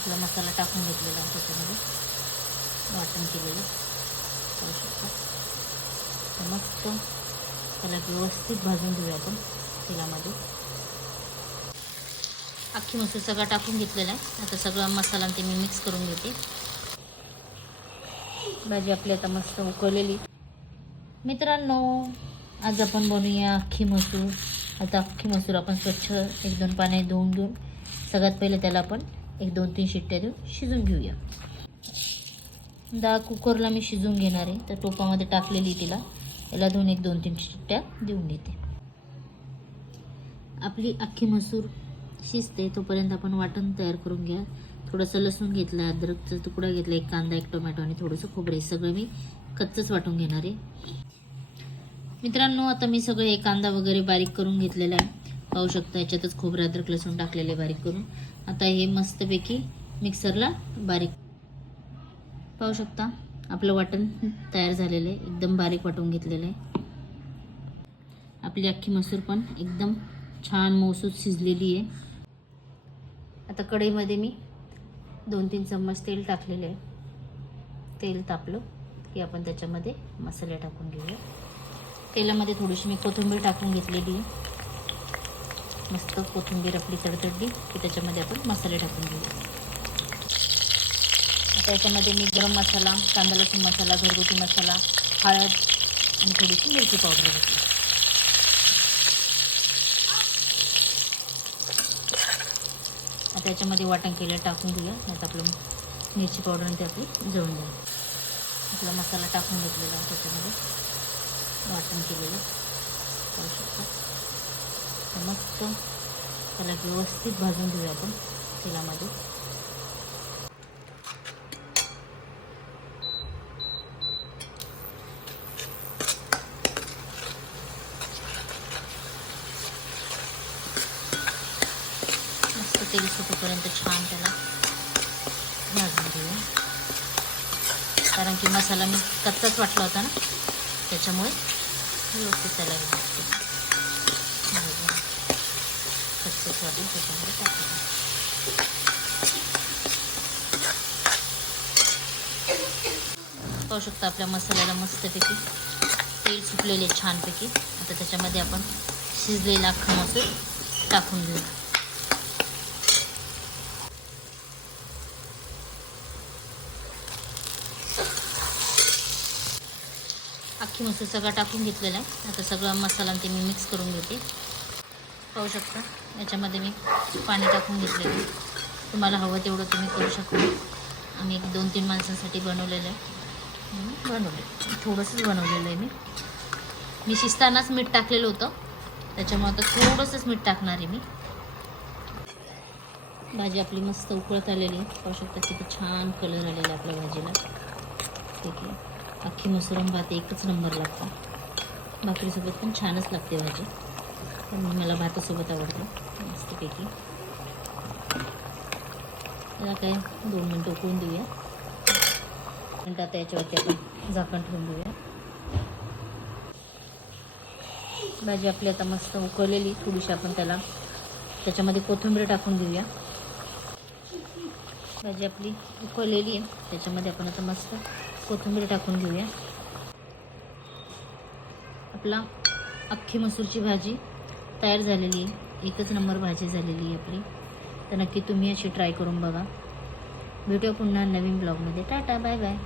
आपला मसाला टाकून घेतलेला आहे त्याच्यामध्ये. वाटण केलेलं. पाहू शकता. मस्त त्याला व्यवस्थित भाजून घेऊया आपण तेलामध्ये. अख्खी मसूर सगळा टाकून घेतलेला आहे. आता सगळा मसाला ते मी मिक्स करून घेते. भाजी आपली आता मस्त उकळलेली. मित्रांनो आज आपण बनवूया अख्खी मसूर. आता अख्खी मसूर आपण स्वच्छ एक दोन पाण्यात धुवून घेऊन सगळ्यात पहिले त्याला आपण एक दोन तीन शिट्ट्या देऊन शिजून घेऊया. डाळ कुकरला मी शिजून घेणार आहे. तर टोपामध्ये टाकलेली तिला. याला धुवून एक दोन तीन शिट्ट्या देऊन घेते आपली अख्खी मसूर शिजते. तोपर्यंत आपण वाटण तयार करून घ्या. थोडंसं लसूण घेतलं अद्रकचा तुकडा घेतला एक कांदा एक टोमॅटो आणि थोडंसं खोबरे सगळं मी कच्चंच वाटून घेणार आहे. मित्रांनो आता मी सगळं हे कांदा वगैरे बारीक करून घेतलेला आहे. पाहू शकता याच्यातच खोबरं अद्रक लसूण टाकलेले बारीक करून. आता हे मस्तपैकी मिक्सरला बारीक पाहू शकता आपलं वाटण तयार झालेलं आहे. एकदम बारीक वाटून घेतलेलं आहे. आपली अख्खी मसूर पण एकदम छान मौसूद शिजलेली आहे. आता कढईमध्ये मी दोन तीन चम्मच तेल टाकलेले आहे. तेल तापलं की आपण त्याच्यामध्ये मसाले टाकून घेऊया. तेलामध्ये थोडीशी मी कोथिंबीर टाकून घेतलेली आहे. मस्त कोथिंबीर आपली तडतडली की त्याच्यामध्ये आपण मसाले टाकून घेऊ. आता याच्यामध्ये मी गरम मसाला कांदा लसूण मसाला घरगुती मसाला हळद आणि थोडीशी मिरची पावडर घेतली. आता याच्यामध्ये वाटण केलं टाकून घेऊया. आता आपलं मिरची पावडर आणि ते आपली जळून जाईल. आपला मसाला टाकून घेतलेला त्याच्यामध्ये. वाटण केलेलं. पाहू शकतो. असं मस्त त्याला व्यवस्थित भाजून घेऊया आपण तेलामध्ये. मस्त तेल सुटेपर्यंत छान त्याला भाजून घेऊया. कारण की मसाला मी कच्चाच वाटला होता ना त्याच्यामुळे व्यवस्थित त्याला त्याच्यामध्ये पाहू शकता आपल्या मसाल्याला मस्तपैकी. तेल सुटलेले छानपैकी. आता त्याच्यामध्ये आपण शिजलेला अख्खा मसूर टाकून घेऊ. अख्खी मसूर सगळा टाकून घेतलेला आहे. आता सगळा मसाला आणि ते मी मिक्स करून घेते. पाहू शकता. याच्यामध्ये मी पाणी टाकून घेतलेलं तुम्हाला हवं तेवढं तुम्ही करू शकता. आम्ही एक दोन तीन माणसांसाठी बनवलेलं आहे. बनवले बनवलं थोडंसंच बनवलेलं आहे मी. मी शिजतानाच मीठ टाकलेलं होतं. त्याच्यामुळे आता थोडंसंच मीठ टाकणार आहे मी. भाजी आपली मस्त उकळत आलेली आहे. पाहू शकता किती छान कलर आलेला आहे आपल्या भाजीला. ठीक आहे. अख्खी मसुरम भात एकच नंबर लागतो. भाकरीसोबत पण छानच लागते भाजी. पण मला भातासोबत आवडते मस्तपैकी. त्याला काय दोन मिनटं उकळून देऊया. मिनटं आता याच्यावरती आपण झाकण ठेवून देऊया. भाजी आपली आता मस्त उकळलेली थोडीशी आपण त्याला त्याच्यामध्ये कोथिंबीर टाकून देऊया. भाजी आपली उकळलेली आहे त्याच्यामध्ये आपण आता मस्त कोथिंबीर टाकून घेऊया. आपला अख्खी मसूरची भाजी तयार झालेली आहे. एकच नंबर भाजी झालेली आहे आपली. तर नक्की तुम्ही अशी ट्राय करून बघा. भेटूया पुन्हा नवीन ब्लॉगमध्ये टाटा बाय बाय